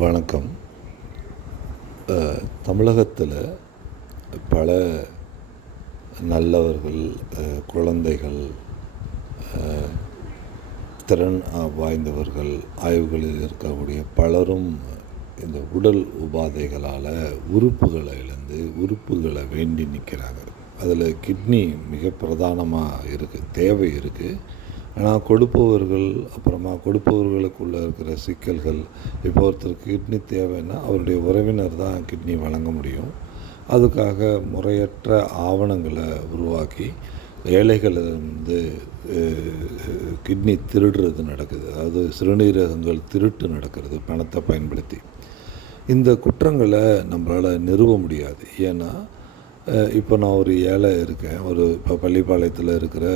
வணக்கம். தமிழகத்தில் பல நல்லவர்கள், குழந்தைகள், திறன் வாய்ந்தவர்கள், ஆய்வுகளில் இருக்கக்கூடிய பலரும் இந்த உடல் உபாதைகளால் உறுப்புகளை இழந்து உறுப்புகளை வேண்டி நிற்கிறாங்க. அதில் கிட்னி மிக பிரதானமாக இருக்குது, தேவை இருக்குது. ஆனால் கொடுப்பவர்களுக்குள்ளே இருக்கிற சிக்கல்கள். இப்போ ஒருத்தருக்கு கிட்னி தேவைன்னா அவருடைய உறவினர் தான் கிட்னி வழங்க முடியும். அதுக்காக முறையற்ற ஆவணங்களை உருவாக்கி ஏழைகளிலிருந்து கிட்னி திருடுறது நடக்குது. அதாவது சிறுநீரகங்கள் திருட்டு நடக்கிறது பணத்தை பயன்படுத்தி. இந்த குற்றங்களை நம்மளால் நிறுவ முடியாது. ஏன்னா இப்போ நான் ஒரு ஏழை இருக்கேன். இப்போ பள்ளிப்பாளையத்தில் இருக்கிற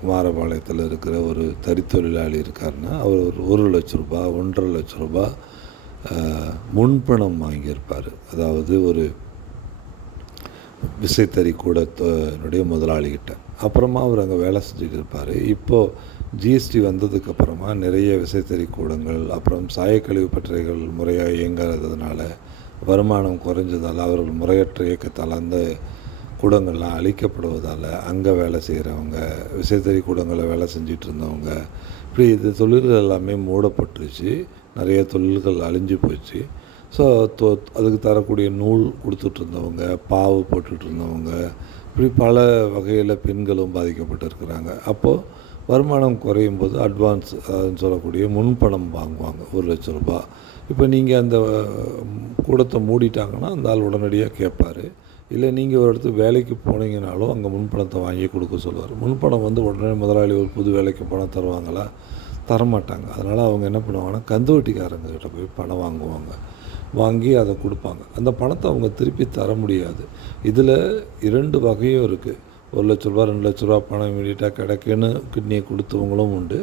குமாரபாளையத்தில் இருக்கிற ஒரு தறித்தொழிலாளி இருக்காருன்னா அவர் ஒரு 1,00,000 ரூபா 1,50,000 ரூபா முன்பணம் வாங்கியிருப்பார். அதாவது ஒரு விசைத்தறி கூடத்தினுடைய முதலாளிகிட்ட. அப்புறமா அவர் அங்கே வேலை செஞ்சுட்டு இருப்பார். இப்போது ஜிஎஸ்டி வந்ததுக்கப்புறமா நிறைய விசைத்தறி கூடங்கள், அப்புறம் சாயக்கழிவு பட்டறைகள் முறையாக இயங்காததுனால வருமானம் குறைஞ்சதால், அவர்கள் முறையற்ற இயக்கத்தால் அந்த கூடங்கள்லாம் அழிக்கப்படுவதால் அங்கே வேலை செய்கிறவங்க, விசைத்தறி கூடங்களில் வேலை செஞ்சிட்டு இருந்தவங்க, இப்படி இது தொழில்கள் எல்லாமே மூடப்பட்டுருச்சு. நிறைய தொழில்கள் அழிஞ்சு போச்சு. ஸோ அதுக்கு தரக்கூடிய நூல் கொடுத்துட்ருந்தவங்க, பாவு போட்டுட்ருந்தவங்க, இப்படி பல வகையில் பெண்களும் பாதிக்கப்பட்டிருக்கிறாங்க. அப்போது வருமானம் குறையும் போது அட்வான்ஸ் அதுன்னு சொல்லக்கூடிய முன்பணம் வாங்குவாங்க, 1,00,000 ரூபா. இப்போ நீங்கள் அந்த கூடத்தை மூடிட்டாங்கன்னா அந்த ஆள் உடனடியாக கேட்பார். இல்லை நீங்கள் ஒரு இடத்துக்கு வேலைக்கு போனீங்கனாலும் அங்கே முன்பணத்தை வாங்கி கொடுக்க சொல்லுவார். முன்பணம் உடனே முதலாளி ஒரு புது வேலைக்கு பணம் தருவாங்களா? தரமாட்டாங்க. அதனால் அவங்க என்ன பண்ணுவாங்கன்னா கந்துவட்டிக்காரங்ககிட்ட போய் பணம் வாங்கி அதை கொடுப்பாங்க. அந்த பணத்தை அவங்க திருப்பி தர முடியாது. இதில் 2 வகையும் இருக்குது. 1,00,000 ரூபா 2,00,000 ரூபா பணம் இமீடியட்டாக கிடைக்குன்னு கிட்னியை கொடுத்தவங்களும் உண்டு.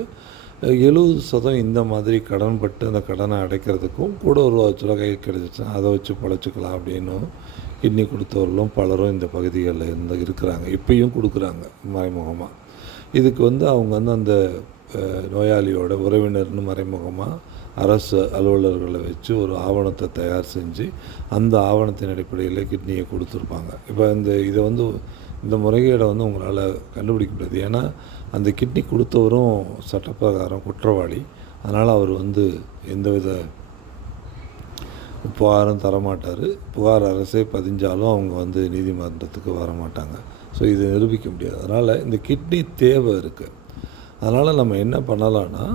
70% இந்த மாதிரி கடன்பட்டு அந்த கடனை அடைக்கிறதுக்கும் கூட ஒரு 1,00,000 ரூபா கை கிடச்சிச்சுன்னா அதை வச்சு பழச்சிக்கலாம் அப்படின்னு கிட்னி கொடுத்தவர்களும் பலரும் இந்த பகுதிகளில் இருக்கிறாங்க. இப்பயும் கொடுக்குறாங்க மறைமுகமாக. இதுக்கு அவங்க அந்த நோயாளியோட உறவினர்னு மறைமுகமாக அரசு அலுவலர்களை வச்சு ஒரு ஆவணத்தை தயார் செஞ்சு அந்த ஆவணத்தின் அடிப்படையில் கிட்னியை கொடுத்துருப்பாங்க. இப்போ இதை இந்த முறைகேடை உங்களால் கண்டுபிடிக்க முடியாது. ஏன்னா அந்த கிட்னி கொடுத்தவரும் சட்டப்பிரகாரம் குற்றவாளி. அதனால் அவர் எந்தவித புகாரும் தரமாட்டார். புகார் அரசே பதிஞ்சாலும் அவங்க நீதிமன்றத்துக்கு வரமாட்டாங்க. ஸோ இதை நிரூபிக்க முடியாது. அதனால் இந்த கிட்னி தேவை இருக்குது. அதனால் நம்ம என்ன பண்ணலான்னா,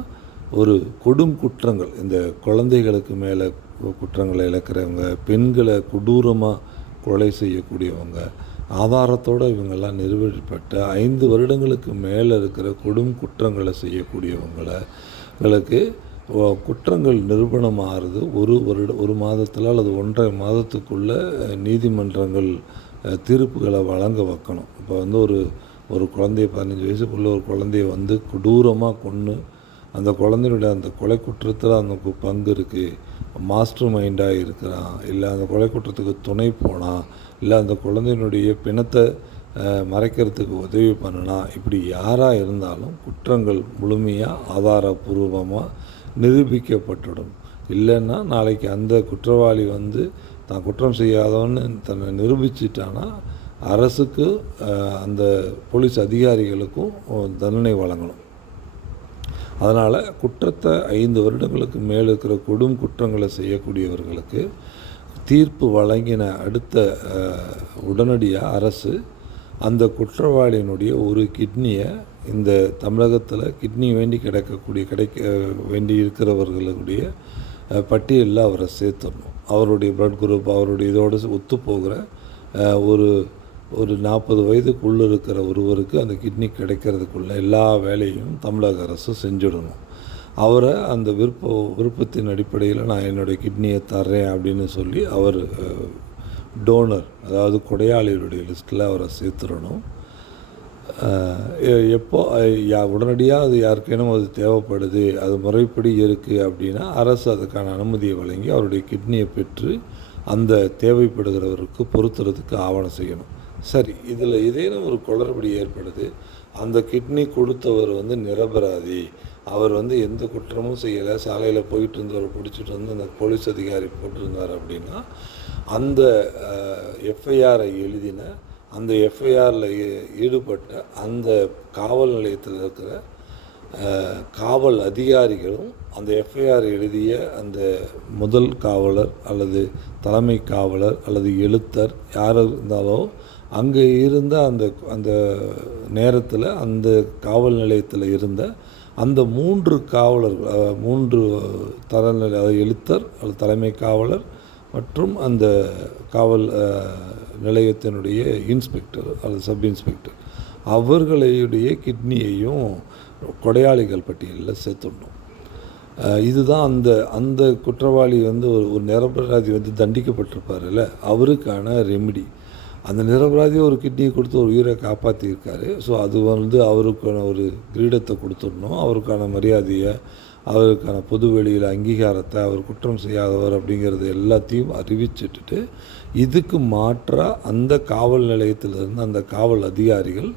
ஒரு கொடும் குற்றங்கள், இந்த குழந்தைகளுக்கு மேலே குற்றங்களை இழக்கிறவங்க, பெண்களை கொடூரமாக கொலை செய்யக்கூடியவங்க, ஆதாரத்தோடு இவங்கெல்லாம் நிரூபிக்கப்பட்ட 5 வருடங்களுக்கு மேலே இருக்கிற கொடும் குற்றங்களை செய்யக்கூடியவங்களுக்கு குற்றங்கள் நிரூபணம் ஆகிறது ஒரு மாதத்தில் அல்லது 1.5 மாதத்துக்குள்ளே நீதிமன்றங்கள் தீர்ப்புகளை வழங்க வைக்கணும். இப்போ ஒரு குழந்தைய 15 வயசுக்குள்ளே ஒரு குழந்தைய கொடூரமாக கொன்று அந்த குழந்தையுடைய அந்த கொலை குற்றத்தில் அந்த பங்கு இருக்குது, மாஸ்டர் மைண்டாக இருக்கிறான், இல்லை அந்த கொலை குற்றத்துக்கு துணை போனான், இல்லை அந்த குழந்தையினுடைய பிணத்தை மறைக்கிறதுக்கு உதவி பண்ணினா, இப்படி யாராக இருந்தாலும் குற்றங்கள் முழுமையாக ஆதாரபூர்வமாக நிரூபிக்கப்பட்டுடும். இல்லைன்னா நாளைக்கு அந்த குற்றவாளி தான் குற்றம் செய்யாதவன்னு தன்னை நிரூபிச்சிட்டானா அரசுக்கு அந்த போலீஸ் அதிகாரிகளுக்கும் தண்டனை வழங்கணும். அதனால் குற்றத்தை 5 வருடங்களுக்கு மேலே இருக்கிற கொடும் குற்றங்களை செய்யக்கூடியவர்களுக்கு தீர்ப்பு வழங்கின அடுத்த உடனடியாக அரசு அந்த குற்றவாளியினுடைய ஒரு கிட்னியை இந்த தமிழகத்தில் கிட்னி கிடைக்க வேண்டி இருக்கிறவர்களுடைய பட்டியலில் அவரை சேர்த்துடணும். அவருடைய பிளட் குரூப் அவருடைய இதோடு ஒத்துப்போகிற ஒரு 40 வயதுக்குள்ளே இருக்கிற ஒருவருக்கு அந்த கிட்னி கிடைக்கிறதுக்குள்ள எல்லா வேலையும் தமிழக அரசு செஞ்சிடணும். அவரை அந்த விருப்பத்தின் அடிப்படையில் நான் என்னுடைய கிட்னியை தர்றேன் அப்படின்னு சொல்லி அவர் டோனர், அதாவது கொடையாளிகளுடைய லிஸ்ட்டில் அவரை சேர்த்துடணும். உடனடியாக அது யாருக்கேனும் அது தேவைப்படுது, அது முறைப்படி இருக்குது அப்படின்னா அரசு அதுக்கான அனுமதியை வழங்கி அவருடைய கிட்னியை பெற்று அந்த தேவைப்படுகிறவருக்கு பொருத்துறதுக்கு ஆவணம் செய்யணும். சரி, இதில் ஏதேனும் ஒரு குளறுபடி ஏற்படுது, அந்த கிட்னி கொடுத்தவர் நிரபராதி, அவர் வந்து எந்த குற்றமும் செய்யலை, சாலையில் போயிட்டு இருந்தவர் பிடிச்சிட்டு வந்து அந்த போலீஸ் அதிகாரி போட்டிருந்தார் அப்படின்னா, அந்த எஃப்ஐஆரை எழுதின, அந்த எஃப்ஐஆரில் ஈடுபட்ட அந்த காவல் நிலையத்தில் இருக்கிற காவல் அதிகாரிகளும் அந்த எஃப்ஐஆர் எழுதிய அந்த முதல் காவலர் அல்லது தலைமை காவலர் அல்லது எழுத்தர் யார் இருந்தாலும் அங்கே இருந்த அந்த அந்த நேரத்தில் அந்த காவல் நிலையத்தில் இருந்த அந்த 3 காவலர்கள், 3 தரநிலை, அதாவது எழுத்தர் அல்லது தலைமை காவலர் மற்றும் அந்த காவல் நிலையத்தினுடைய இன்ஸ்பெக்டர் அல்லது சப் இன்ஸ்பெக்டர், அவர்களுடைய கிட்னியையும் கொடையாளிகள் பட்டியலில் சேர்த்துடணும். இதுதான் அந்த அந்த குற்றவாளி வந்து ஒரு நிரபராதி வந்து தண்டிக்கப்பட்டிருப்பார்ல, அவருக்கான ரெமிடி. அந்த நிரபராதி ஒரு கிட்னியை கொடுத்து ஒரு உயிரை காப்பாற்றியிருக்காரு. ஸோ அது வந்து அவருக்கான ஒரு கிரீடத்தை கொடுத்துடணும், அவருக்கான மரியாதையை, அவருக்கான பொது வெளியில் அங்கீகாரத்தை, அவர் குற்றம் செய்யாதவர் அப்படிங்கிறது எல்லாத்தையும் அறிவிச்சிட்டு, இதுக்கு மாற்றாக அந்த காவல் நிலையத்திலிருந்து அந்த காவல் அதிகாரிகள்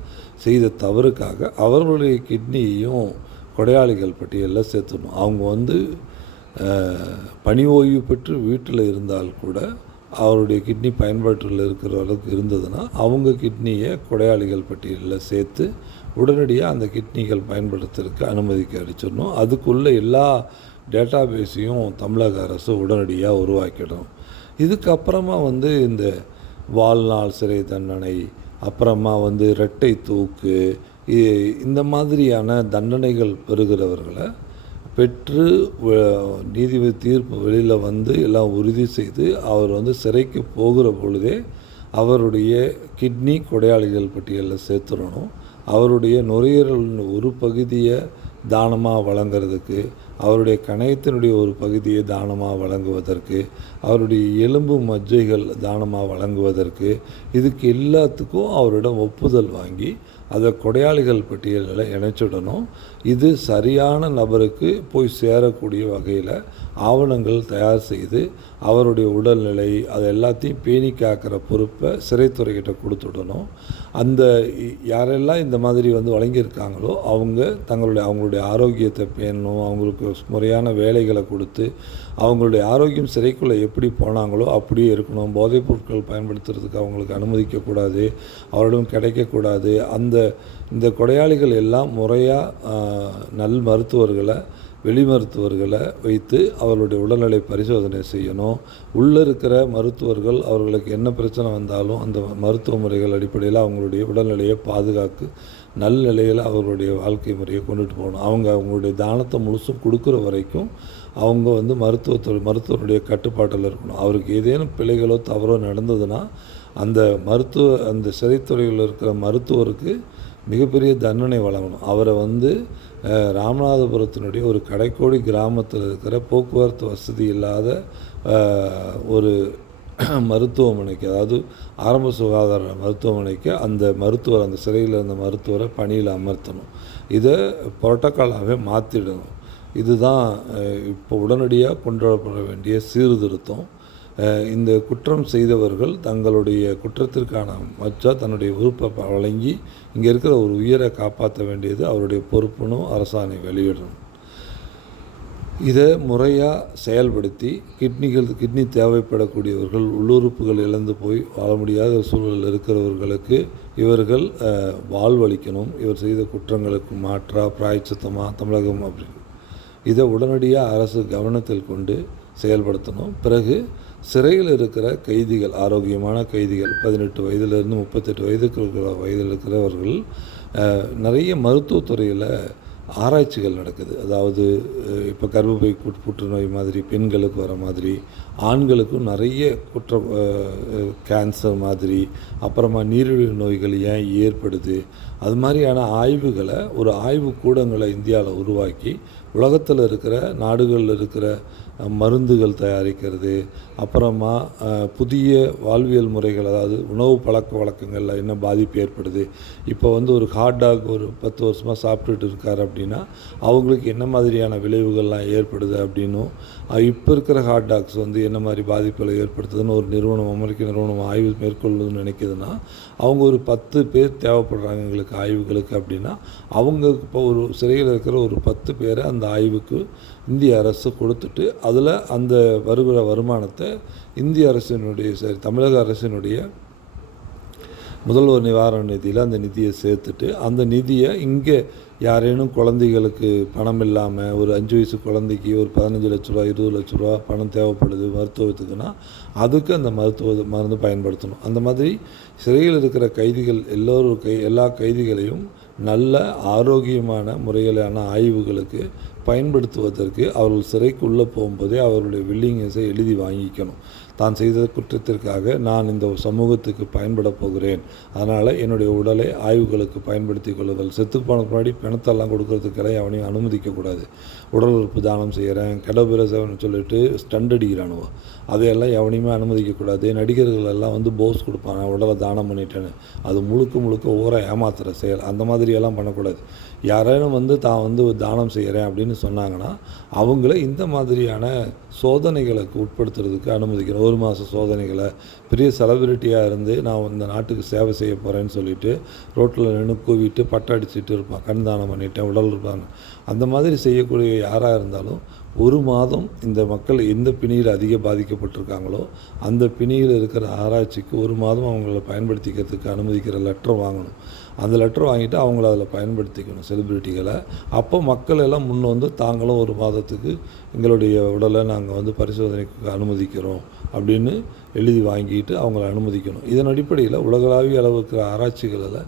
செய்த தவறுக்காக அவர்களுடைய கிட்னியையும் கொடையாளிகள் பட்டியலில் சேர்த்துடணும். அவங்க வந்து பணி ஓய்வு பெற்று வீட்டில் இருந்தால் கூட அவருடைய கிட்னி பயன்பாட்டில் இருக்கிற அளவுக்கு இருந்ததுன்னா அவங்க கிட்னியை கொடையாளிகள் பட்டியலில் சேர்த்து உடனடியாக அந்த கிட்னிகள் பயன்படுத்துறதுக்கு அனுமதிக்க அடிச்சிடணும். அதுக்குள்ளே எல்லா டேட்டாபேஸையும் தமிழக அரசு உடனடியாக உருவாக்கிடணும். இதுக்கப்புறமா வந்து இந்த வாழ்நாள் சிறை தண்டனை, அப்புறமா வந்து இரட்டை தூக்கு, இந்த மாதிரியான தண்டனைகள் பெறுகிறவர்களை பெற்று நீதிபதி தீர்ப்பு வெளியில் வந்து எல்லாம் உறுதி செய்து அவர் வந்து சிறைக்கு போகிற பொழுதே அவருடைய கிட்னி கொடையாளிகள் பட்டியலில் சேர்த்துடணும். அவருடைய நுரையீரலின் ஒரு பகுதியை தானமாக வழங்குறதுக்கு, அவருடைய கணையத்தினுடைய ஒரு பகுதியை தானமாக வழங்குவதற்கு, அவருடைய எலும்பு மஜ்ஜைகள் தானமாக வழங்குவதற்கு, இதுக்கு எல்லாத்துக்கும் அவரிடம் ஒப்புதல் வாங்கி அதை கொடையாளிகள் பட்டியலில் இணைச்சிடணும். இது சரியான நபருக்கு போய் சேரக்கூடிய வகையில் ஆவணங்கள் தயார் செய்து அவருடைய உடல்நிலை அதை எல்லாத்தையும் பேணி காக்கிற பொறுப்பை சிறைத்துறைகிட்ட கொடுத்துடணும். அந்த யாரெல்லாம் இந்த மாதிரி வந்து வழங்கியிருக்காங்களோ அவங்க அவங்களுடைய ஆரோக்கியத்தை பேணணும், அவங்களுக்கு முறையான வேலைகளை கொடுத்து அவங்களுடைய ஆரோக்கியம் சிறைக்குள்ளே எப்படி போனாங்களோ அப்படியே இருக்கணும். போதைப் பொருட்கள் பயன்படுத்துறதுக்கு அவங்களுக்கு அனுமதிக்கக்கூடாது, அவரிடம் கிடைக்கக்கூடாது. இந்த கொடையாளிகள் எல்லாம் முறையாக நல் மருத்துவர்களை, வெளி மருத்துவர்களை வைத்து அவர்களுடைய உடல்நிலை பரிசோதனை செய்யணும். உள்ளே இருக்கிற மருத்துவர்கள் அவர்களுக்கு என்ன பிரச்சனை வந்தாலும் அந்த மருத்துவ முறைகள் அடிப்படையில் அவங்களுடைய உடல்நிலையை பாதுகாத்து நல் நிலையில் அவர்களுடைய வாழ்க்கை முறையை கொண்டுட்டு போகணும். அவங்களுடைய தானத்தை முழுசும் கொடுக்குற வரைக்கும் அவங்க வந்து மருத்துவருடைய கட்டுப்பாட்டில் இருக்கணும். அவருக்கு ஏதேனும் பிழைகளோ தவறோ நடந்ததுன்னா அந்த சிறைத்துறையில் இருக்கிற மருத்துவருக்கு மிகப்பெரிய தண்டனை வழங்கணும். அவரை வந்து ராமநாதபுரத்தினுடைய ஒரு கடைக்கோடி கிராமத்தில் இருக்கிற போக்குவரத்து வசதி இல்லாத ஒரு மருத்துவமனைக்கு, அதாவது ஆரம்ப சுகாதார மருத்துவமனைக்கு அந்த சிறையில் இருந்த மருத்துவரை பணியில் அமர்த்தணும். இதை புரோட்டோக்காலாகவே மாற்றிடணும். இதுதான் இப்போ உடனடியாக கொண்டு வரப்பட வேண்டிய சீர்திருத்தம். இந்த குற்றம் செய்தவர்கள் தங்களுடைய குற்றத்திற்கான தன்னுடைய உறுப்பை வழங்கி இங்கே இருக்கிற ஒரு உயிரை காப்பாற்ற வேண்டியது அவருடைய பொறுப்புன்னு அரசாணை வெளியிடணும். இதை முறையாக செயல்படுத்தி கிட்னி தேவைப்படக்கூடியவர்கள், உள்ளுறுப்புகள் இழந்து போய் வாழ முடியாத சூழலில் இருக்கிறவர்களுக்கு இவர்கள் வாழ்வளிக்கணும். இவர் செய்த குற்றங்களுக்கு மாற்றாக பிராயச்சித்தமாக தமிழகம் அப்படின்னு இதை உடனடியாக அரசு கவனத்தில் கொண்டு செயல்படுத்தணும். பிறகு சிறையில் இருக்கிற கைதிகள், ஆரோக்கியமான கைதிகள் 18 வயதிலிருந்து 38 வயதுக்கு இருக்கிற வயதில் இருக்கிறவர்கள் நிறைய மருத்துவத்துறையில் ஆராய்ச்சிகள் நடக்குது. அதாவது இப்போ கர்ப்பப்பை புற்றுநோய் மாதிரி பெண்களுக்கு வர மாதிரி, ஆண்களுக்கும் நிறைய கேன்சர் மாதிரி, அப்புறமா நீரிழிவு நோய்கள் ஏன் ஏற்படுது, அது மாதிரியான ஆய்வுகளை, ஒரு ஆய்வு கூடங்களை இந்தியாவில் உருவாக்கி உலகத்தில் இருக்கிற நாடுகளில் இருக்கிற மருந்துகள் தயாரிக்கிறது, அப்புறமா புதிய வாழ்வியல் முறைகள், அதாவது உணவு பழக்க வழக்கங்களில் என்ன பாதிப்பு ஏற்படுது. இப்போ வந்து ஒரு ஹாட் டாக் ஒரு 10 வருஷமாக சாப்பிட்டுட்டு இருக்கார் அப்படின்னா அவங்களுக்கு என்ன மாதிரியான விளைவுகள்லாம் ஏற்படுது அப்படின்னும், இப்போ இருக்கிற ஹாட் டாக்ஸ் வந்து என்ன மாதிரி பாதிப்புகளை ஏற்படுத்துதுன்னு ஒரு நிறுவனம், அமெரிக்க நிறுவனம் ஆய்வு மேற்கொள்ளுன்னு நினைக்கிதுன்னா அவங்க ஒரு 10 பேர் தேவைப்படுறாங்க எங்களுக்கு பணிகளுக்கு ஆய்வுகளுக்கு அப்படின்னா அவங்க இப்போ ஒரு சிறையில் இருக்கிற ஒரு 10 பேரை அந்த ஆய்வுக்கு இந்திய அரசு கொடுத்துட்டு அதில் அந்த வருகிற வருமானத்தை இந்திய அரசினுடைய தமிழக அரசினுடைய முதல்வர் நிவாரண நிதியில் அந்த நிதியை சேர்த்துட்டு அந்த நிதியை இங்கே யாரேனும் குழந்தைகளுக்கு பணம் இல்லாமல் ஒரு 5 வயசு குழந்தைக்கு ஒரு 15 லட்ச ரூபா 20 லட்ச ரூபா பணம் தேவைப்படுது மருத்துவத்துக்குன்னா அதுக்கு அந்த மருந்து பயன்படுத்தணும். அந்த மாதிரி சிறையில் இருக்கிற கைதிகள் எல்லா கைதிகளையும் நல்ல ஆரோக்கியமான முறையிலான ஆய்வுகளுக்கு பயன்படுத்துவதற்கு அவர்கள் சிறைக்குள்ளே போகும்போதே அவருடைய வில்லிங்னஸை எழுதி வாங்கிக்கணும். தான் செய்த குற்றத்திற்காக நான் இந்த சமூகத்துக்கு பயன்பட போகிறேன், அதனால் என்னுடைய உடலை ஆய்வுகளுக்கு பயன்படுத்தி கொள்ளுதல். செத்துக்கு போனதுக்கு முன்னாடி பிணத்தெல்லாம் கொடுக்கறதுக்கெல்லாம் அவனையும் அனுமதிக்கக்கூடாது. உடல் உறுப்பு தானம் செய்கிறேன் கடபிரசவன்னு சொல்லிட்டு ஸ்டண்ட் அடிக்கிறானுவோ அதையெல்லாம் எவனையுமே அனுமதிக்கக்கூடாது. நடிகர்கள் எல்லாம் வந்து போஸ் கொடுப்பாங்க உடலை தானம் பண்ணிட்டேன்னு, அது முழுக்க ஊரை ஏமாத்துகிற செயல். அந்த மாதிரியெல்லாம் பண்ணக்கூடாது. யாரேனும் வந்து தான் வந்து தானம் செய்கிறேன் அப்படின்னு சொன்னாங்கன்னா அவங்கள இந்த மாதிரியான சோதனைகளுக்கு உட்படுத்துறதுக்கு அனுமதிக்கிறோம். 1 மாத சோதனைகளை பெரிய செலிபிரிட்டியாக இருந்து நான் இந்த நாட்டுக்கு சேவை செய்ய போகிறேன்னு சொல்லிவிட்டு ரோட்டில் நின்று கூவிட்டு பட்டை அடிச்சுட்டு இருப்பான், கண் தானம் பண்ணிட்டேன் உடல் இருப்பாங்க. அந்த மாதிரி செய்யக்கூடிய யாராக இருந்தாலும் 1 மாதம் இந்த மக்கள் எந்த பிணியில் அதிக பாதிக்கப்பட்டிருக்காங்களோ அந்த பிணியில் இருக்கிற ஆராய்ச்சிக்கு 1 மாதம் அவங்கள பயன்படுத்திக்கிறதுக்கு அனுமதிக்கிற லெட்டர் வாங்கணும். அந்த லெட்டர் வாங்கிட்டு அவங்கள அதில் பயன்படுத்திக்கணும் செலிபிரிட்டிகளை. அப்போ மக்கள் எல்லாம் முன்ன வந்து தாங்களும் 1 மாதத்துக்கு எங்களுடைய உடலை நாங்கள் வந்து பரிசோதனைக்கு அனுமதிக்கிறோம் அப்படின்னு எழுதி வாங்கிட்டு அவங்கள அனுமதிக்கணும். இதன் அடிப்படையில் உலகளாவிய அளவுக்கு ஆராய்ச்சிகளில்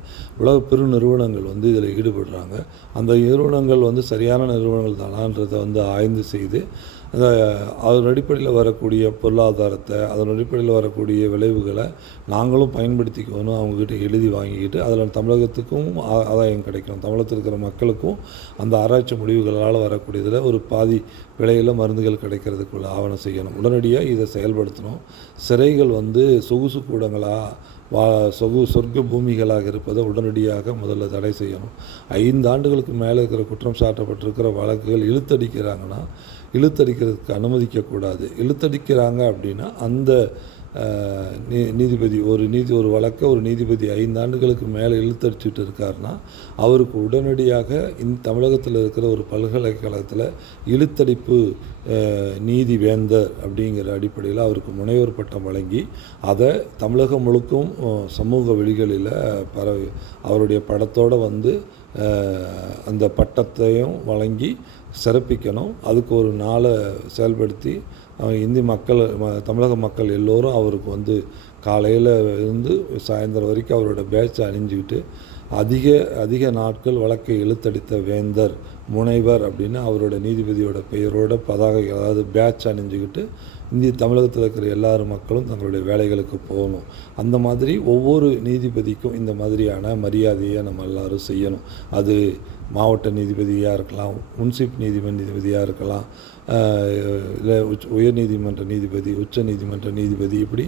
உலக பெரு நிறுவனங்கள் வந்து இதில் ஈடுபடுறாங்க. அந்த நிறுவனங்கள் வந்து சரியான நிறுவனங்கள் தானான்றதை வந்து ஆய்ந்து செய்து அதன் அடிப்படையில் வரக்கூடிய பொருளாதாரத்தை அதன் அடிப்படையில் வரக்கூடிய விளைவுகளை நாங்களும் பயன்படுத்திக்கணும் அவங்கக்கிட்ட எழுதி வாங்கிக்கிட்டு அதில் தமிழகத்துக்கும் ஆதாயம் கிடைக்கணும். தமிழகத்தில் இருக்கிற மக்களுக்கும் அந்த ஆராய்ச்சி முடிவுகளால் வரக்கூடியதில் ஒரு பாதி விலையில் மருந்துகள் கிடைக்கிறதுக்குள்ள ஆவணம் செய்யணும். உடனடியாக இதை செயல்படுத்தணும். சிறைகள் வந்து சொகுசு கூடங்களாக சொர்க்க பூமிகளாக இருப்பதை உடனடியாக முதல்ல தடை செய்யணும். 5 ஆண்டுகளுக்கு மேலே இருக்கிற குற்றம் சாட்டப்பட்டிருக்கிற வழக்குகள் இழுத்தடிக்கிறதுக்கு அனுமதிக்கக்கூடாது. இழுத்தடிக்கிறாங்க அப்படின்னா அந்த நீதிபதி ஒரு வழக்கை ஒரு நீதிபதி 5 ஆண்டுகளுக்கு மேலே இழுத்தடிச்சுட்டு இருக்காருன்னா அவருக்கு உடனடியாக தமிழகத்தில் இருக்கிற ஒரு பல்கலைக்கழகத்தில் இழுத்தடிப்பு நீதி வேந்தர் அப்படிங்கிற அடிப்படையில் அவருக்கு முனைவர் பட்டம் வழங்கி அதை தமிழகம் முழுக்கும் சமூக வெளிகளில் அவருடைய படத்தோடு வந்து அந்த பட்டத்தையும் வழங்கி சிறப்பிக்கணும். அதுக்கு ஒரு நாளை செயல்படுத்தி தமிழக மக்கள் எல்லோரும் அவருக்கு வந்து காலையில் இருந்து சாயந்தரம் வரைக்கும் அவரோட பேட்சை அணிஞ்சிக்கிட்டு அதிக நாட்கள் வழக்கை இழுத்தடித்த வேந்தர் முனைவர் அப்படின்னு அவரோட நீதிபதியோட பெயரோட பதாகை அதாவது பேட்ச் அணிஞ்சிக்கிட்டு தமிழகத்தில் இருக்கிற எல்லாரும் மக்களும் தங்களுடைய வேலைகளுக்கு போகணும். அந்த மாதிரி ஒவ்வொரு நீதிபதிக்கும் இந்த மாதிரியான மரியாதையை நம்ம எல்லோரும் செய்யணும். அது மாவட்ட நீதிபதியாக இருக்கலாம், முன்சிப் நீதிபதியாக இருக்கலாம், இல்லை உயர்நீதிமன்ற நீதிபதி, உச்ச நீதிமன்ற நீதிபதி, இப்படி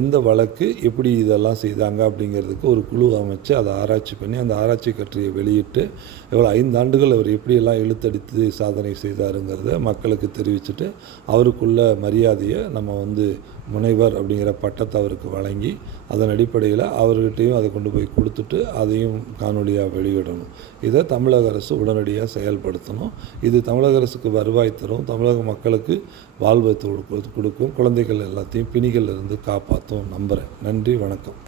எந்த வழக்கு எப்படி இதெல்லாம் செய்தாங்க அப்படிங்கிறதுக்கு ஒரு குழு அமைச்சு அதை ஆராய்ச்சி பண்ணி அந்த ஆராய்ச்சி கட்டுரையை வெளியிட்டு எவ்வளோ 5 ஆண்டுகள் அவர் எப்படியெல்லாம் இழுத்தடித்து சாதனை செய்தாருங்கிறத மக்களுக்கு தெரிவிச்சுட்டு அவருக்குள்ள மரியாதையை நம்ம வந்து முனைவர் அப்படிங்கிற பட்டத்தை அவருக்கு வழங்கி அதன் அடிப்படையில் அவர்கிட்டையும் அதை கொண்டு போய் கொடுத்துட்டு அதையும் காணொலியாக வெளியிடணும். இதை தமிழக அரசு உடனடியாக செயல்படுத்தணும். இது தமிழக அரசுக்கு வருவாய் தரும், தமிழக மக்களுக்கு வாழ்வத்தை கொடுக்கும், குழந்தைகள் எல்லாத்தையும் பிணிகளிலிருந்து காப்பாற்றும் நம்புகிறேன். நன்றி, வணக்கம்.